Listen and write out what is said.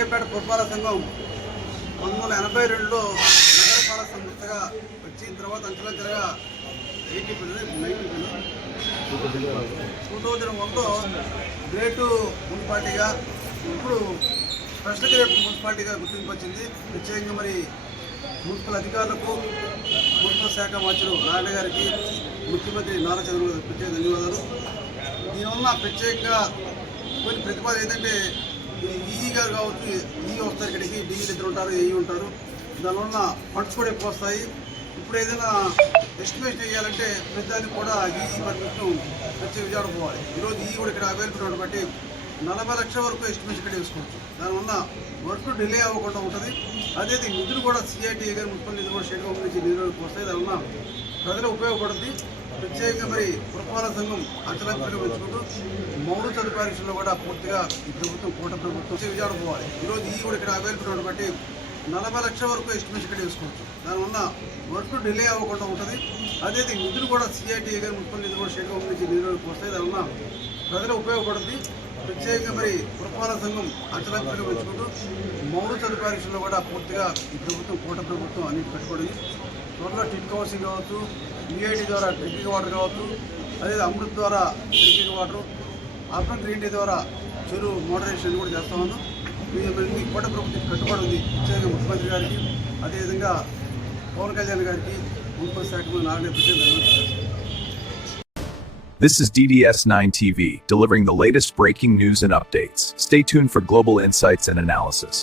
కేపేట పురపాలక సంఘం 1982లో నగరపాలక సంస్థగా వచ్చిన తర్వాత అంచెలంచెలుగా 2001లో గ్రేటు మున్సిపాలిటీగా, ఇప్పుడు స్పెషల్ గ్రేట్ మున్సిపాలిటీగా గుర్తింపు వచ్చింది. ప్రత్యేకంగా మరి మున్సిపల్ అధికారులకు, మున్సిపల్ శాఖ మంత్రులు నారాయణ గారికి, ముఖ్యమంత్రి నారా చంద్రబాబు ప్రత్యేక ధన్యవాదాలు. దీనివల్ల ప్రత్యేకంగా కొన్ని ప్రతిపాదన ఏంటంటే, ఈఈ గారు కావచ్చు, ఈఈ వస్తారు ఇక్కడికి, డిఈ ఇద్దరు ఉంటారు, ఏఈ ఉంటారు. దానివల్ల ఫండ్స్ కూడా ఎక్కువ వస్తాయి. ఇప్పుడు ఏదైనా ఎస్టిమేషన్ వేయాలంటే ప్రతిదానికి కూడా ఈఈ పర్మిషన్ వచ్చి విజయవాడ పోవాలి. ఈరోజు ఈఈ కూడా ఇక్కడ అవైలబుల్ ఉండడం బట్టి 40 లక్షల వరకు ఎస్టిమేషన్ ఇక్కడ వేసుకోవచ్చు. దానివల్ల వర్క్ డిలే అవ్వకుండా ఉంటుంది. అదే నిధులు కూడా సిఐటి గారు, మున్సిపల్ నిధులు కూడా స్టేట్ గవర్నమెంట్ నుంచి నిధులకు వస్తాయి. దానివల్ల ప్రజలకు ఉపయోగపడుతుంది. ప్రత్యేకంగా మరి పురపాలక సంఘం అంచెలంచెలుగా పెంచుకుంటూ మౌలిక సదుపాయాల విషయంలో కూడా పూర్తిగా ఈ ప్రభుత్వం, కూట ప్రభుత్వం విజయవాడ పోవాలి. ఈరోజు ఈ కూడా ఇక్కడ అవైలబుల్ ఉండడం బట్టి 40 లక్షల వరకు ఎస్టిమేషన్ ఇక్కడ వేసుకోవచ్చు. దానివల్ల వర్క్ డిలే అవ్వకుండా ఉంటుంది. అదే నిధులు కూడా సిఐటి గారు, మున్సిపల్ నిధులు కూడా స్టేట్ గవర్నమెంట్ నుంచి నిధులకు వస్తాయి. దానివల్ల ప్రజలకు ఉపయోగపడుతుంది. ప్రత్యేకంగా మరి పురపాలక సంఘం అంచెలంచెలుగా పెంచుకుంటూ మౌలిక సదుపాయాల విషయంలో కూడా పూర్తిగా ఈ ప్రభుత్వం, కూట ప్రభుత్వం అన్నిటి పెట్టుబడింది. త్వరలో టిట్ హౌసింగ్ కావచ్చు, యూఐడి ద్వారా డ్రింకింగ్ వాటర్ కావచ్చు, అదే అమృత్ ద్వారా డ్రింకింగ్ వాటర్, అర్బన్ గ్రీన్ టీ ద్వారా చెరువు మోడరేషన్ కూడా చేస్తా ఉన్నాం. ఈ కూట ప్రభుత్వం కట్టుబడి ఉంది. ప్రత్యేకంగా ముఖ్యమంత్రి గారికి, అదేవిధంగా పవన్ కళ్యాణ్ గారికి, మున్సిపల్ శాఖ నారాయణ ప్రత్యేక ధన్యవాదాలు. This is DDS9 TV, delivering the latest breaking news and updates. Stay tuned for global insights and analysis.